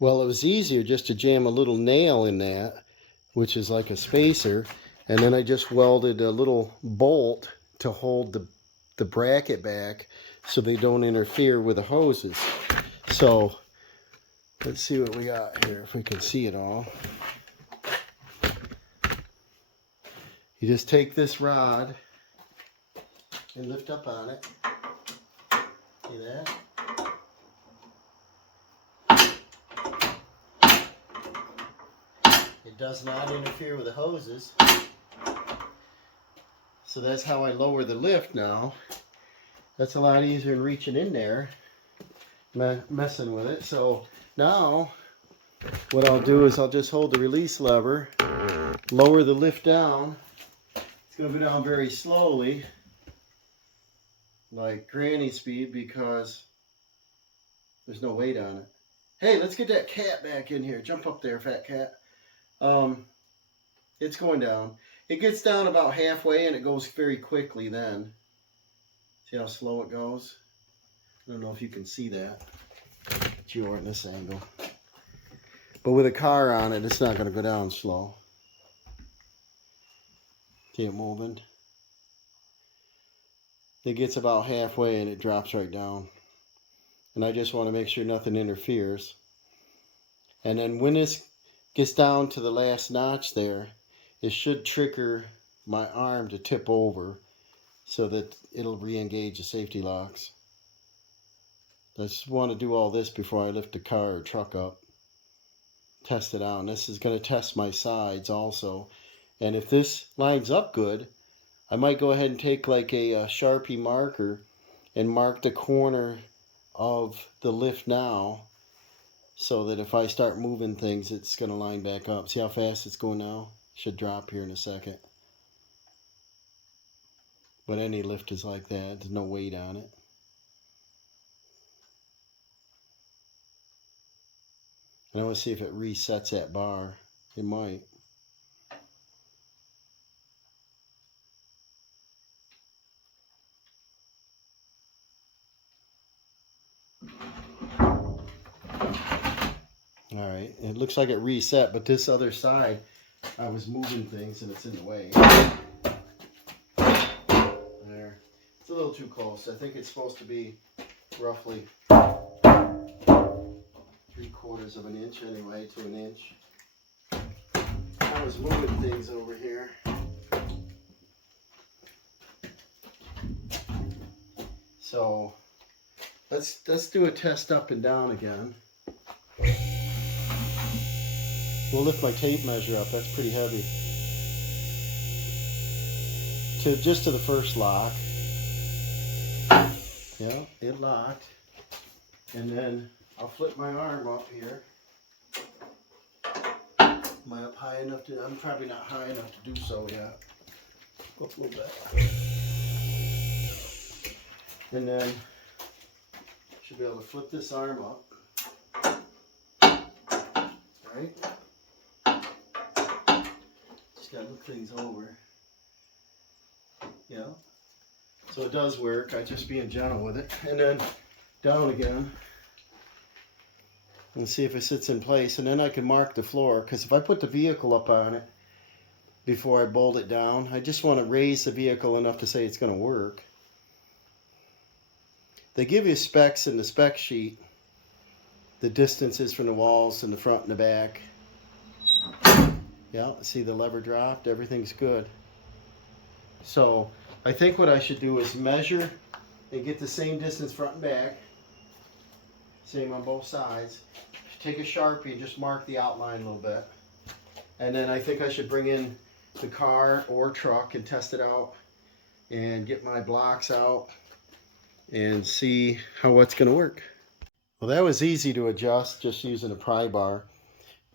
Well, it was easier just to jam a little nail in that, which is like a spacer, and then I just welded a little bolt to hold the bracket back so they don't interfere with the hoses. So let's see what we got here, if we can see it all. You just take this rod and lift up on it. See that? It does not interfere with the hoses. So that's how I lower the lift now. That's a lot easier than reaching in there, messing with it. So now what I'll do is I'll just hold the release lever, lower the lift down. It's going to go down very slowly, like granny speed, because there's no weight on it. Hey, let's get that cat back in here. Jump up there, fat cat. It's going down. It gets down about halfway and it goes very quickly then. See how slow it goes? I don't know if you can see that. But you are in this angle. But with a car on it, it's not going to go down slow. See it moving? It gets about halfway and it drops right down. And I just want to make sure nothing interferes. And then when this gets down to the last notch there, it should trigger my arm to tip over so that it'll re-engage the safety locks. I just want to do all this before I lift the car or truck up. Test it out. And this is going to test my sides also. And if this lines up good, I might go ahead and take like a Sharpie marker and mark the corner of the lift now, so that if I start moving things, it's going to line back up. See how fast it's going now? Should drop here in a second. But any lift is like that. There's no weight on it. And I want to see if it resets that bar. It might. Alright, it looks like it reset, but this other side, I was moving things and it's in the way. There. It's a little too close. I think it's supposed to be roughly 3/4 of an inch anyway to an inch. I was moving things over here. So let's do a test up and down again. We'll lift my tape measure up. That's pretty heavy. Just to the first lock. Yeah, it locked. And then I'll flip my arm up here. Am I up high enough to? I'm probably not high enough to do so yet. Go up a little bit. And then should be able to flip this arm up. Alright. Just gotta look things over. Yeah. So it does work. I'm just being gentle with it. And then down again. And see if it sits in place. And then I can mark the floor. Because if I put the vehicle up on it before I bolt it down, I just want to raise the vehicle enough to say it's going to work. They give you specs in the spec sheet. The distances from the walls in the front and the back. Yeah, see the lever dropped. Everything's good. So I think what I should do is measure and get the same distance front and back. Same on both sides. Take a Sharpie and just mark the outline a little bit. And then I think I should bring in the car or truck and test it out and get my blocks out and see how it's going to work. Well, that was easy to adjust just using a pry bar.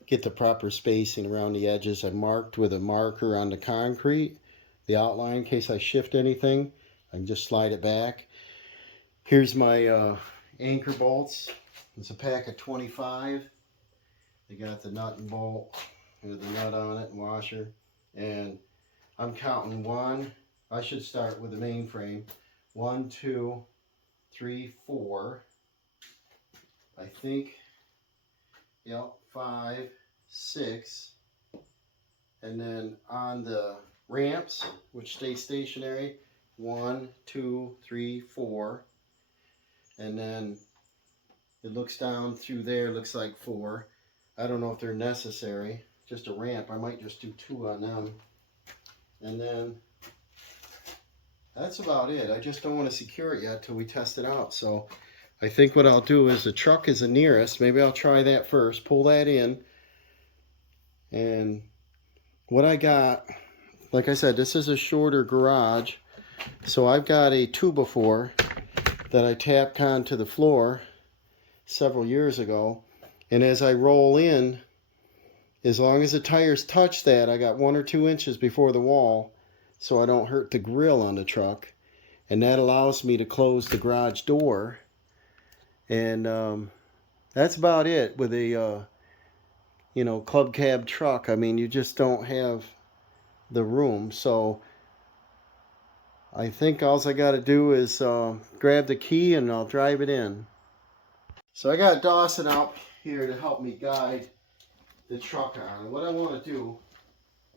Get the proper spacing around the edges. I marked with a marker on the concrete, the outline, in case I shift anything. I can just slide it back. Here's my anchor bolts. It's a pack of 25. They got the nut and bolt with the nut on it and washer. And I'm counting one. I should start with the main frame. 1, 2, 3, 4. I think Yep, 5, 6. And then on the ramps, which stay stationary, 1, 2, 3, 4. And then it looks down through there, looks like 4. I don't know if they're necessary. Just a ramp. I might just do 2 on them. And then that's about it. I just don't want to secure it yet till we test it out. So I think what I'll do is the truck is the nearest. Maybe I'll try that first. Pull that in. And what I got, like I said, this is a shorter garage. So I've got a 2x4 that I tapped onto the floor several years ago. And as I roll in, as long as the tires touch that, I got 1 or 2 inches before the wall so I don't hurt the grill on the truck. And that allows me to close the garage door. And that's about it with a club cab truck. I mean, you just don't have the room. So I think all I got to do is grab the key and I'll drive it in. So I got Dawson out here to help me guide the truck on. And what I want to do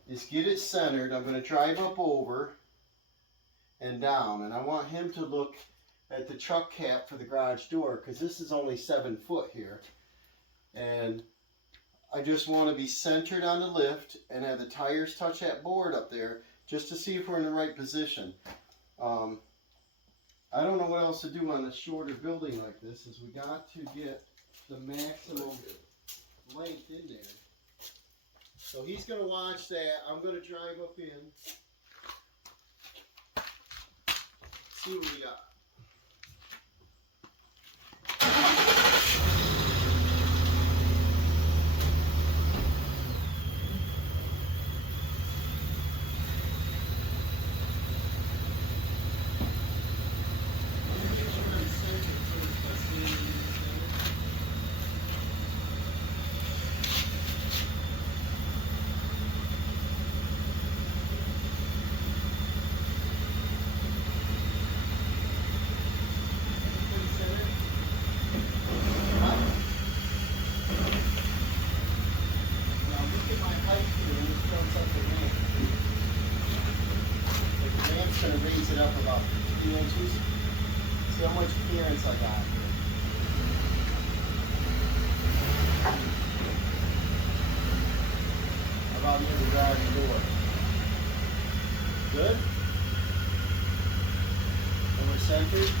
is get it centered. I'm going to drive up over and down, and I want him to look at the truck cap for the garage door, because this is only 7 foot here, and I just want to be centered on the lift and have the tires touch that board up there just to see if we're in the right position. I don't know what else to do on a shorter building like this, is we got to get the maximum length in there. So he's going to watch that. I'm going to drive up in, see what we got. Going to raise it up about 2 inches. See how much clearance I got here. About near the garage door. Good? And we're centered.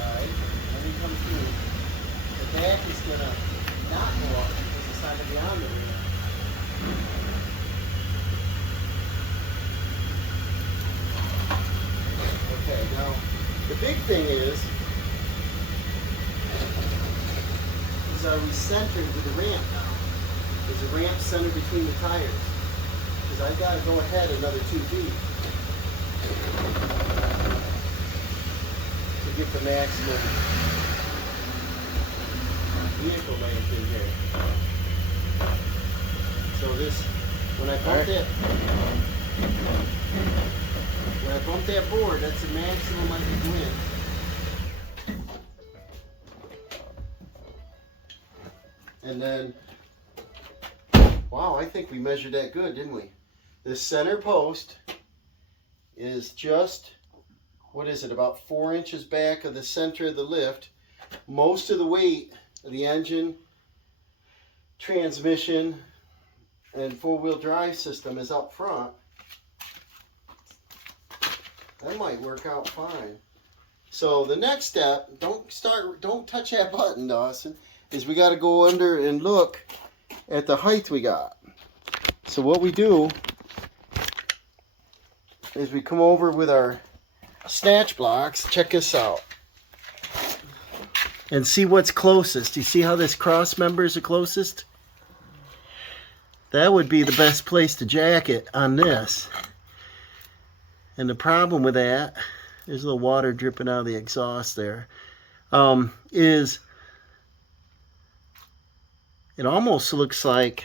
Alright, let me come through. The back is going to not go up because it's not going to be on there. Okay, now the big thing is are we centered with the ramp now? Is the ramp centered between the tires? Because I've got to go ahead another 2 feet to get the maximum vehicle length in here. So this, when I bump that board, that's the maximum I can win. And then, wow, I think we measured that good, didn't we? The center post is just, what is it, about 4 inches back of the center of the lift. Most of the weight of the engine, transmission, and four-wheel drive system is up front. That might work out fine. So the next step, don't touch that button, Dawson, is we got to go under and look at the height we got. So what we do is we come over with our snatch blocks, check this out, and see what's closest. You see how this cross member is the closest? That would be the best place to jack it on this. And the problem with that, there's a little water dripping out of the exhaust there, is it almost looks like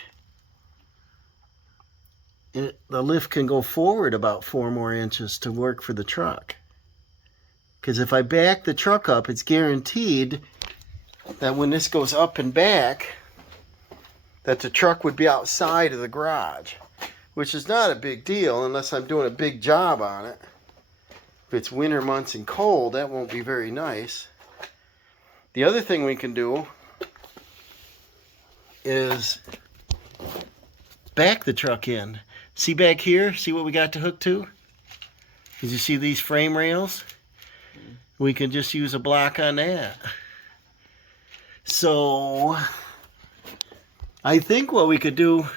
the lift can go forward about 4 more inches to work for the truck. Because if I back the truck up, it's guaranteed that when this goes up and back, that the truck would be outside of the garage, which is not a big deal unless I'm doing a big job on it. If it's winter months and cold, that won't be very nice. The other thing we can do is back the truck in. See back here? See what we got to hook to? Did you see these frame rails? We can just use a block on that. So I think what we could do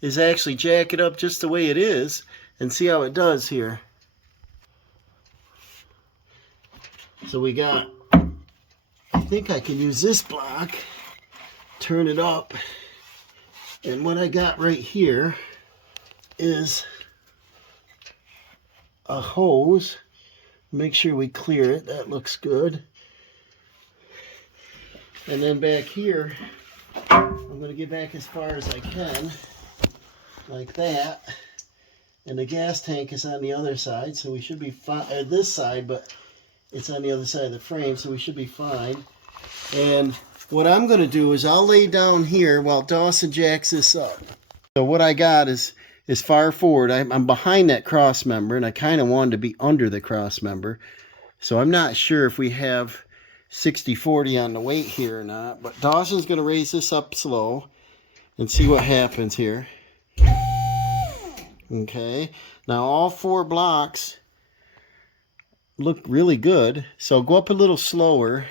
is actually jack it up just the way it is and see how it does here. So we got, I think I can use this block, turn it up, and what I got right here is a hose. Make sure we clear it. That looks good. And then back here, I'm going to get back as far as I can, like that. And the gas tank is on the other side, so we should be fine. This side, but it's on the other side of the frame, so we should be fine. And what I'm going to do is I'll lay down here while Dawson jacks this up. So what I got is far forward. I'm behind that cross member, and I kind of wanted to be under the cross member. So I'm not sure if we have 60-40 on the weight here or not, but Dawson's going to raise this up slow and see what happens here. Okay, now all 4 blocks look really good, so go up a little slower,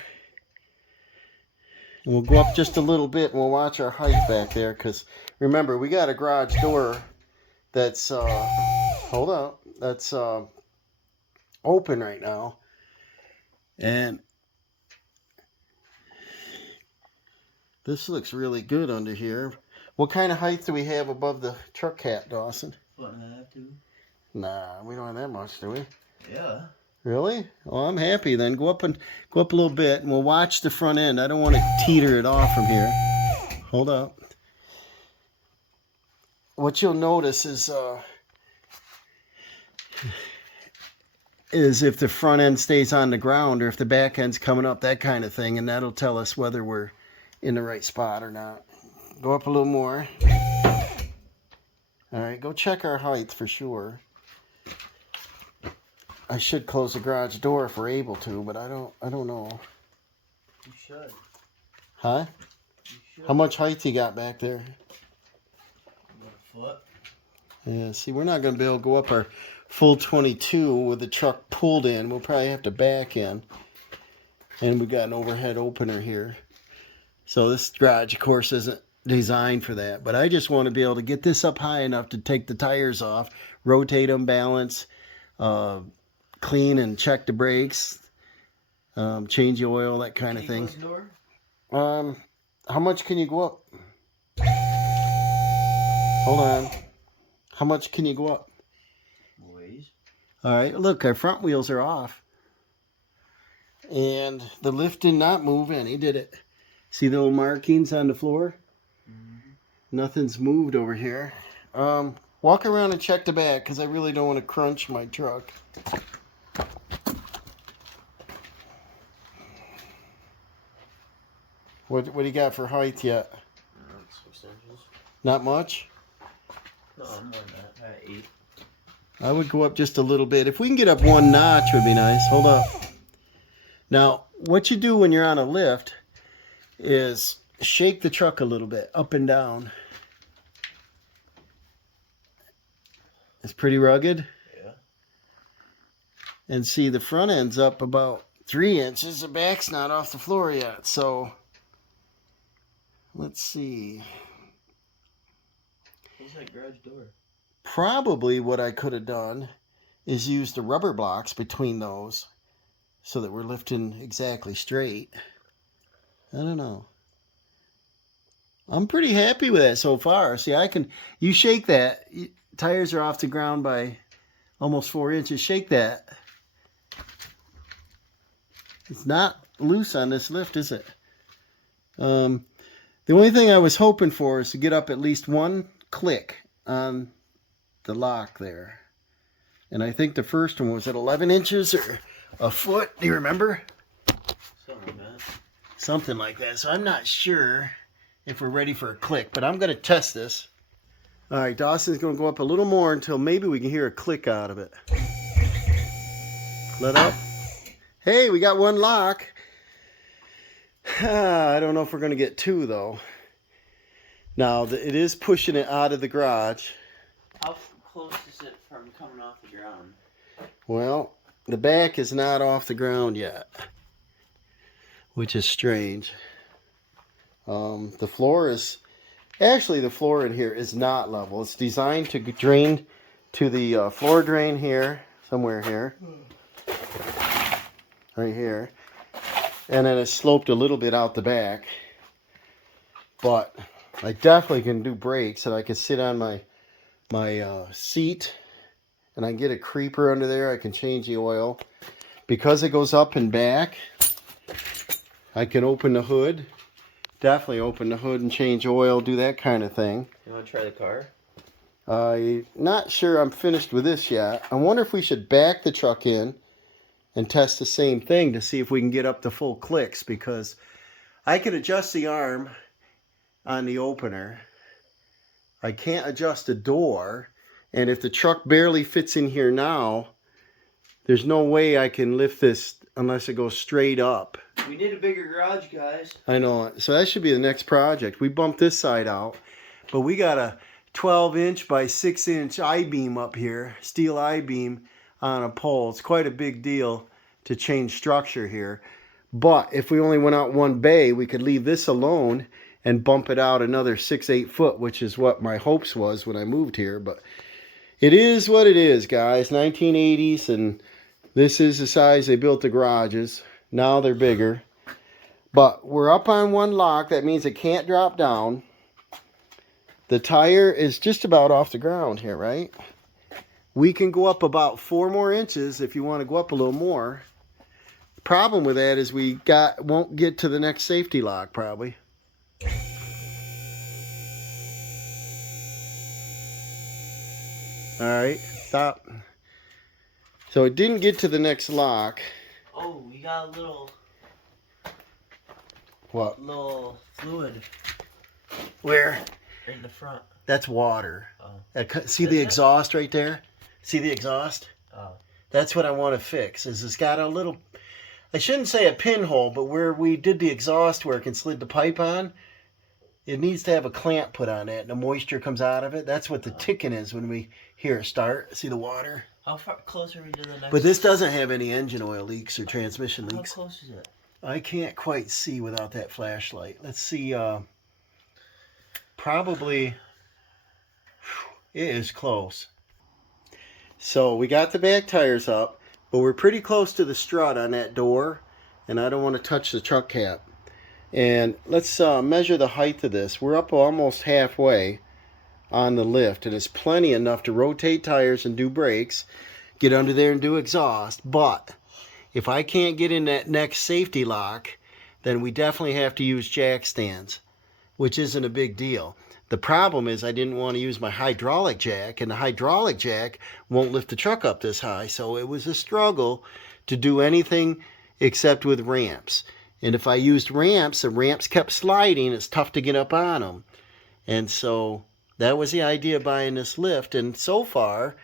and we'll go up just a little bit, and we'll watch our height back there, because remember, we got a garage door that's hold on, that's open right now, and this looks really good under here. What kind of height do we have above the truck hat, Dawson? 1.5, 2. Nah, we don't have that much, do we? Yeah. Really? Well, I'm happy then. Go up a little bit, and we'll watch the front end. I don't want to teeter it off from here. Hold up. What you'll notice is if the front end stays on the ground or if the back end's coming up, that kind of thing, and that'll tell us whether we're in the right spot or not. Go up a little more. All right, go check our height for sure. I should close the garage door if we're able to, but I don't know. You should. Huh? You should. How much height you got back there? About a foot. Yeah, see, we're not going to be able to go up our full 22 with the truck pulled in. We'll probably have to back in. And we got an overhead opener here. So this garage, of course, isn't designed for that. But I just want to be able to get this up high enough to take the tires off, rotate them, balance, clean and check the brakes, change the oil, that kind of thing. How much can you go up? Hold on. How much can you go up? Ways. All right, look, our front wheels are off. And the lift did not move any, did it? See the little markings on the floor? Mm-hmm. Nothing's moved over here. Walk around and check the back, because I really don't want to crunch my truck. What do you got for height yet? 6 inches. Not much? No, more than that. 8. I would go up just a little bit. If we can get up 1 notch would be nice. Hold up. Now, what you do when you're on a lift is shake the truck a little bit, up and down. It's pretty rugged. Yeah. And see, the front end's up about 3 inches. The back's not off the floor yet. So, let's see. What's that garage door? Probably what I could have done is use the rubber blocks between those so that we're lifting exactly straight. I don't know. I'm pretty happy with that so far. See, you shake that. Tires are off the ground by almost 4 inches. Shake that. It's not loose on this lift, is it? The only thing I was hoping for is to get up at least 1 click on the lock there. And I think the first one was at 11 inches, or a foot. Do you remember? Something like that. Something like that. So I'm not sure if we're ready for a click, but I'm going to test this. All right, Dawson's going to go up a little more until maybe we can hear a click out of it. Let up. Hey, we got one lock. I don't know if we're going to get two, though. Now, it is pushing it out of the garage. How close is it from coming off the ground? Well, the back is not off the ground yet, which is strange. The floor is... Actually, the floor in here is not level. It's designed to drain to the floor drain here, somewhere here. Right here. And then it's sloped a little bit out the back. But I definitely can do brakes, and I can sit on my seat, and I can get a creeper under there. I can change the oil. Because it goes up and back, I can open the hood. Definitely open the hood and change oil, do that kind of thing. You want to try the car? I'm not sure I'm finished with this yet. I wonder if we should back the truck in and test the same thing to see if we can get up to full clicks, because I can adjust the arm on the opener. I can't adjust the door, and if the truck barely fits in here now, there's no way I can lift this unless it goes straight up. We need a bigger garage, guys. I know. So that should be the next project. We bumped this side out, but we got a 12-inch by 6-inch I-beam up here, steel I-beam on a pole. It's quite a big deal to change structure here. But if we only went out one bay, we could leave this alone and bump it out another 6-8 foot, which is what my hopes was when I moved here. But it is what it is, guys. 1980s, and this is the size they built the garages. Now they're bigger. But we're up on one lock. That means it can't drop down. The tire is just about off the ground here, right? We can go up about 4 more inches if you want to go up a little more. The problem with that is we won't get to the next safety lock probably. All right, stop. So it didn't get to the next lock. Oh, we got a little... What? Little fluid. Where? Right in the front. That's water. Oh. See the exhaust right there? See the exhaust? Oh. That's what I want to fix. Is it's got a little... I shouldn't say a pinhole, but where we did the exhaust work and slid the pipe on, it needs to have a clamp put on it, and the moisture comes out of it. That's what the ticking is when we hear it start. See the water? How far closer are we to the next? But this doesn't have any engine oil leaks or transmission How leaks. close is it? I can't quite see without that flashlight. Let's see. Probably it is close. So we got the back tires up, but we're pretty close to the strut on that door, and I don't want to touch the truck cap. And let's measure the height of this. We're up almost halfway on the lift, and it's plenty enough to rotate tires and do brakes, get under there and do exhaust. But if I can't get in that next safety lock, then we definitely have to use jack stands, which isn't a big deal. The problem is I didn't want to use my hydraulic jack, and the hydraulic jack won't lift the truck up this high. So it was a struggle to do anything except with ramps. And if I used ramps, the ramps kept sliding. It's tough to get up on them. And so that was the idea of buying this lift. And so far,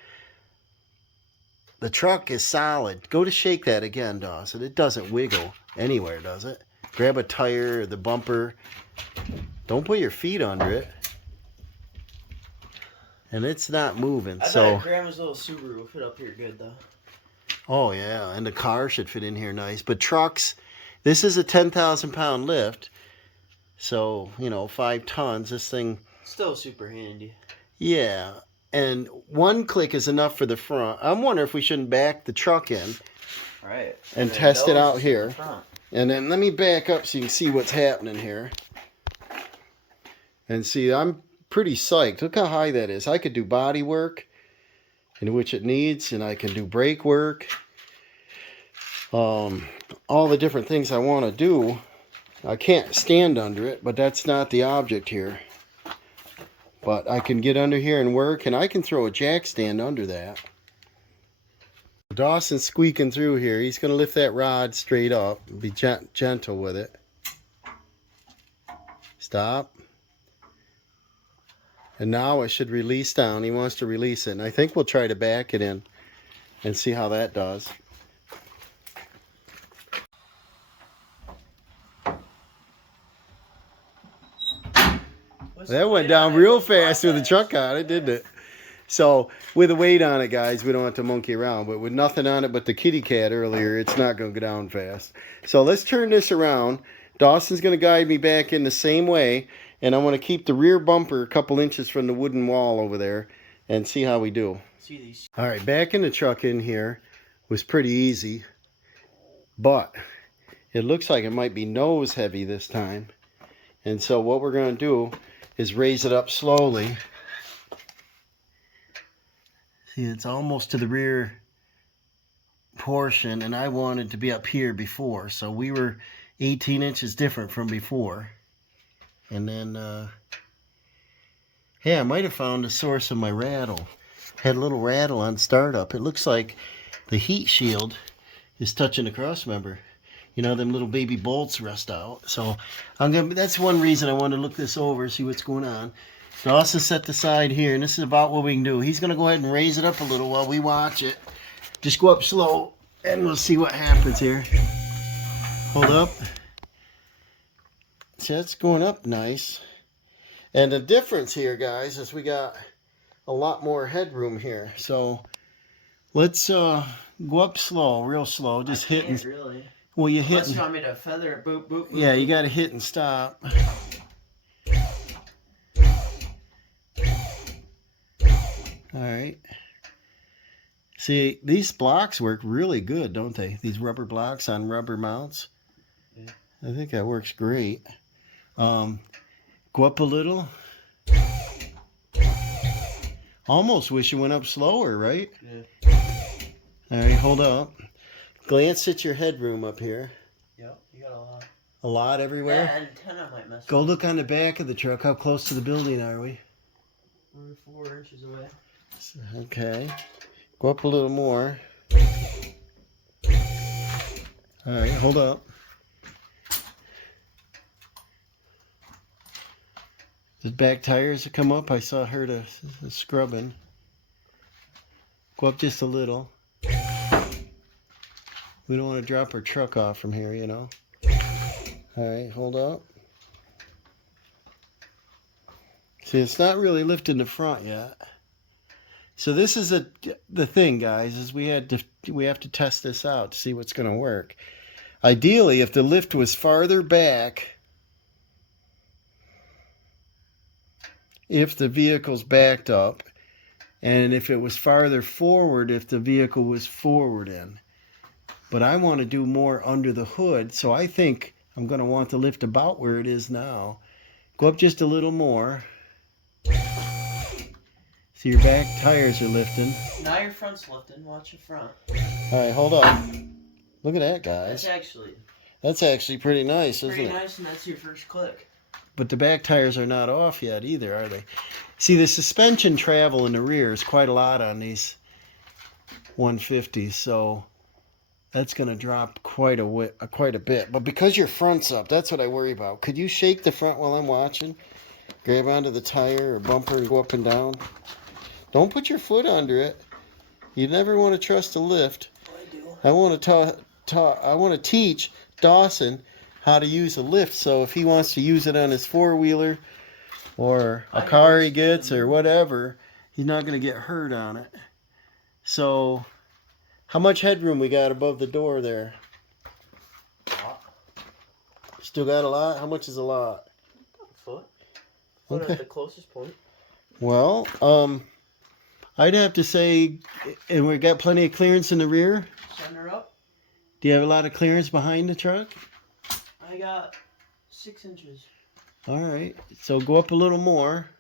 the truck is solid. Go to shake that again, Dawson. It doesn't wiggle anywhere, does it? Grab a tire or the bumper. Don't put your feet under it. And it's not moving. I thought Grandma's little Subaru will fit up here good, though. Oh, yeah. And the car should fit in here nice. But trucks, this is a 10,000-pound lift. So, 5 tons. This thing... Still super handy. Yeah. And one click is enough for the front. I'm wondering if we shouldn't back the truck in. Right. And test it out here. And then let me back up so you can see what's happening here. And see, I'm pretty psyched. Look how high that is. I could do body work, in which it needs, and I can do brake work. All the different things I want to do. I can't stand under it, but that's not the object here. But I can get under here and work, and I can throw a jack stand under that. Dawson's squeaking through here. He's going to lift that rod straight up. Be gentle with it. Stop. And now it should release down. He wants to release it. And I think we'll try to back it in and see how that does. That went down real fast with the truck on it, didn't it? So with the weight on it, guys, we don't have to monkey around. But with nothing on it but the kitty cat earlier, it's not going to go down fast. So let's turn this around. Dawson's going to guide me back in the same way. And I want to keep the rear bumper a couple inches from the wooden wall over there and see how we do. All right, back in the truck in here was pretty easy. But it looks like it might be nose heavy this time. And so what we're going to do is raise it up slowly. See, it's almost to the rear portion, and I wanted to be up here before, so we were 18 inches different from before. And then, hey, I might have found the source of my rattle. Had a little rattle on startup. It looks like the heat shield is touching the cross member. You know, them little baby bolts rust out. So that's one reason I want to look this over, see what's going on. Dawson set the side here, and this is about what we can do. He's going to go ahead and raise it up a little while we watch it. Just go up slow, and we'll see what happens here. Hold up. See, that's going up nice. And the difference here, guys, is we got a lot more headroom here. So let's go up slow, real slow. Just hitting. Really. Well, you hit. Unless you want me to feather it, boop, boop, boop. Yeah, you got to hit and stop. All right. See, these blocks work really good, don't they? These rubber blocks on rubber mounts. Yeah. I think that works great. Go up a little. Almost wish you went up slower, right? Yeah. All right, hold up. Glance at your headroom up here. Yep, you got a lot. A lot everywhere? That antenna might mess Go up. look on the back of the truck. How close to the building are we? We're 4 inches away. Okay. Go up a little more. All right, hold up. The back tires have come up. I saw her to scrubbing. Go up just a little. We don't want to drop our truck off from here, you know. All right, hold up. See, it's not really lifting the front yet. So this is the thing, guys, is we have to test this out to see what's going to work. Ideally, if the lift was farther back, if the vehicle's backed up, and if it was farther forward, if the vehicle was forward in. But I want to do more under the hood, so I think I'm going to want the lift about where it is now. Go up just a little more. So your back tires are lifting. Now your front's lifting. Watch your front. All right, hold up. Look at that, guys. That's actually pretty nice, isn't it? pretty nice, and that's your first click. But the back tires are not off yet either, are they? See, the suspension travel in the rear is quite a lot on these 150s, so that's going to drop quite a bit. But because your front's up, that's what I worry about. Could you shake the front while I'm watching? Grab onto the tire or bumper and go up and down. Don't put your foot under it. You never want to trust a lift. I want to teach Dawson how to use a lift, so if he wants to use it on his four-wheeler or a car he gets or whatever, he's not going to get hurt on it. So how much headroom we got above the door there? A lot. Still got a lot? How much is a lot? A foot. Foot Okay. at the closest point. Well, I'd have to say, and we got plenty of clearance in the rear. Center up. Do you have a lot of clearance behind the truck? I got 6 inches. All right, so go up a little more.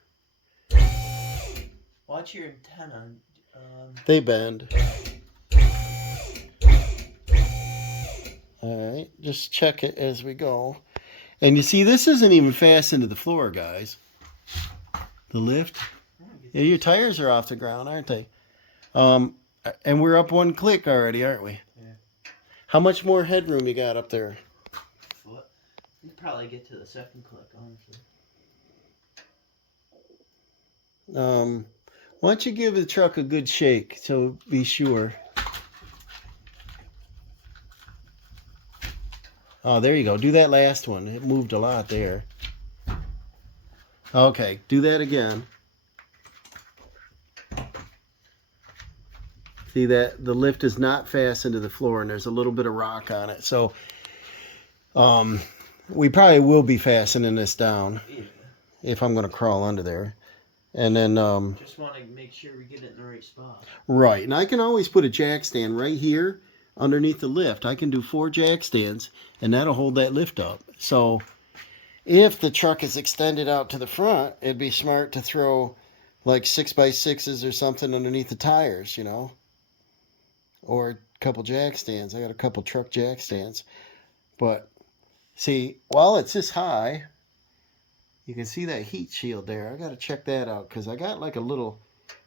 Watch your antenna. They bend. All right, just check it as we go. And you see, this isn't even fastened to the floor, guys. The lift. Yeah, your tires are off the ground, aren't they? And we're up one click already, aren't we? Yeah. How much more headroom you got up there? What? You can probably get to the second click, honestly. Why don't you give the truck a good shake so be sure. Oh, there you go. Do that last one. It moved a lot there. Okay, do that again. See that the lift is not fastened to the floor and there's a little bit of rock on it. So we probably will be fastening this down if I'm going to crawl under there. And then just want to make sure we get it in the right spot. Right, and I can always put a jack stand right here underneath the lift. I can do 4 jack stands and that'll hold that lift up. So if the truck is extended out to the front, it'd be smart to throw like 6x6s or something underneath the tires, you know, or a couple jack stands. I got a couple truck jack stands. But see, while it's this high, you can see that heat shield there. I got to check that out because I got like a little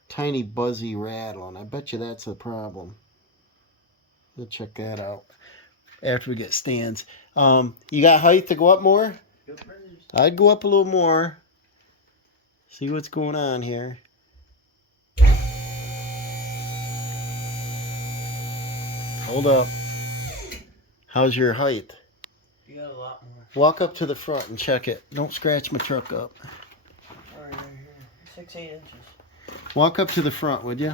tiny buzzy rattle, and I bet you that's the problem. We'll check that out after we get stands. You got height to go up more? I'd go up a little more. See what's going on here. Hold up. How's your height? You got a lot more. Walk up to the front and check it. Don't scratch my truck up. Right here. 6-8 inches. Walk up to the front, would you?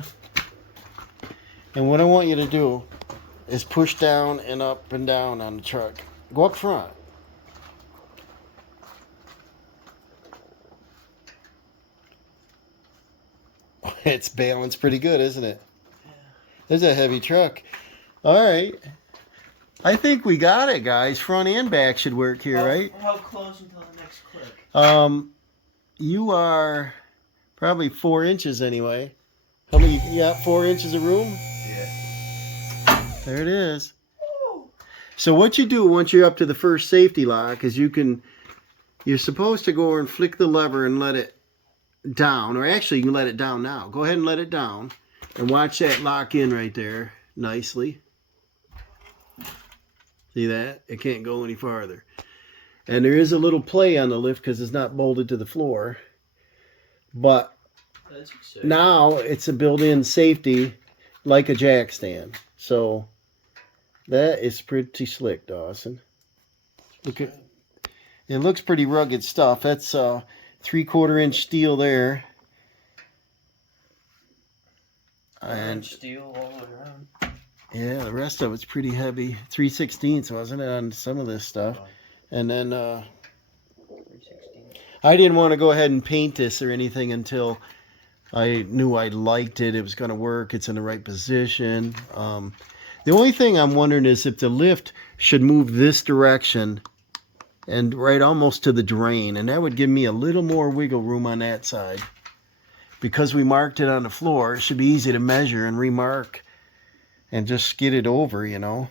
And what I want you to do is push down and up and down on the truck. Go up front. It's balanced pretty good, isn't it? Yeah. There's a heavy truck. All right. I think we got it, guys. Front and back should work here, right? How close until the next click? You are probably 4 inches anyway. How many? You got 4 inches of room? Yeah. There it is. So what you do once you're up to the first safety lock is you're supposed to go over and flick the lever and let it down, or actually you can let it down now. Go ahead and let it down and watch that lock in right there nicely. See that? It can't go any farther. And there is a little play on the lift because it's not bolted to the floor. But now it's a built-in safety like a jack stand. So that is pretty slick, Dawson. Look at it. Looks pretty rugged stuff. That's 3/4 inch steel there. And steel all around. Yeah, the rest of it's pretty heavy. 3/16, wasn't it, on some of this stuff? And then 3/16. I didn't want to go ahead and paint this or anything until I knew I liked it. It was going to work. It's in the right position. The only thing I'm wondering is if the lift should move this direction and right almost to the drain. And that would give me a little more wiggle room on that side. Because we marked it on the floor, it should be easy to measure and remark and just skid it over, you know.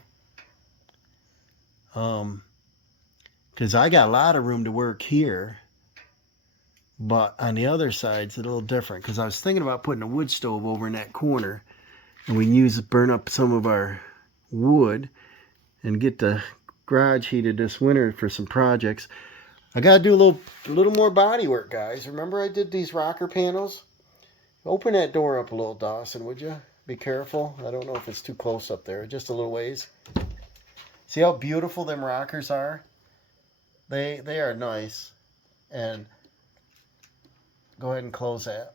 Because I got a lot of room to work here. But on the other side, it's a little different. Because I was thinking about putting a wood stove over in that corner. And we can burn up some of our wood and get the garage heated this winter for some projects. I got to do a little more body work, guys. Remember I did these rocker panels? Open that door up a little, Dawson, would you? Be careful. I don't know if it's too close up there. Just a little ways. See how beautiful them rockers are? They are nice. And go ahead and close that.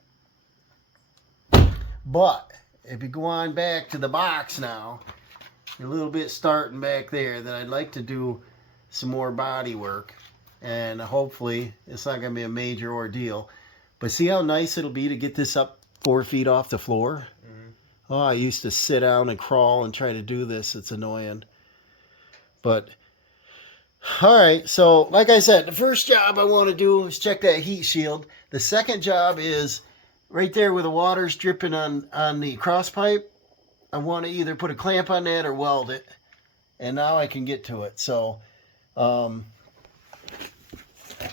But if you go on back to the box now, you're a little bit starting back there, then I'd like to do some more body work. And hopefully it's not going to be a major ordeal. But see how nice it'll be to get this up 4 feet off the floor? Mm-hmm. Oh, I used to sit down and crawl and try to do this. It's annoying. But, all right. So, like I said, the first job I want to do is check that heat shield. The second job is right there where the water's dripping on the cross pipe. I want to either put a clamp on that or weld it. And now I can get to it. So, I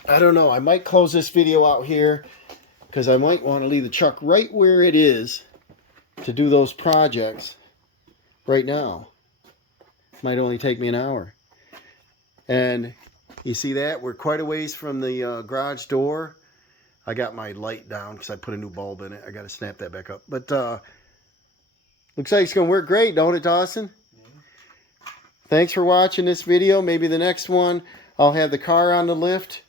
don't know. I might close this video out here because I might want to leave the truck right where it is to do those projects right now. Might only take me an hour. And you see that? We're quite a ways from the garage door. I got my light down because I put a new bulb in it. I got to snap that back up. But looks like it's going to work great, don't it, Dawson? Yeah. Thanks for watching this video. Maybe the next one I'll have the car on the lift.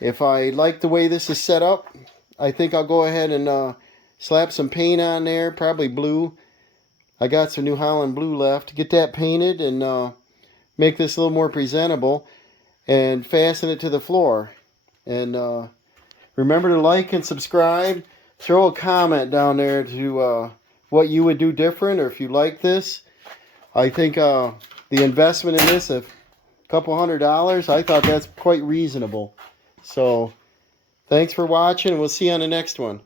If I like the way this is set up, I think I'll go ahead and slap some paint on there, probably blue. I got some New Holland blue left. Get that painted and make this a little more presentable and fasten it to the floor. And remember to like and subscribe. Throw a comment down there to what you would do different, or if you like this. I think the investment in this, a couple $100, I thought that's quite reasonable. So thanks for watching, and we'll see you on the next one.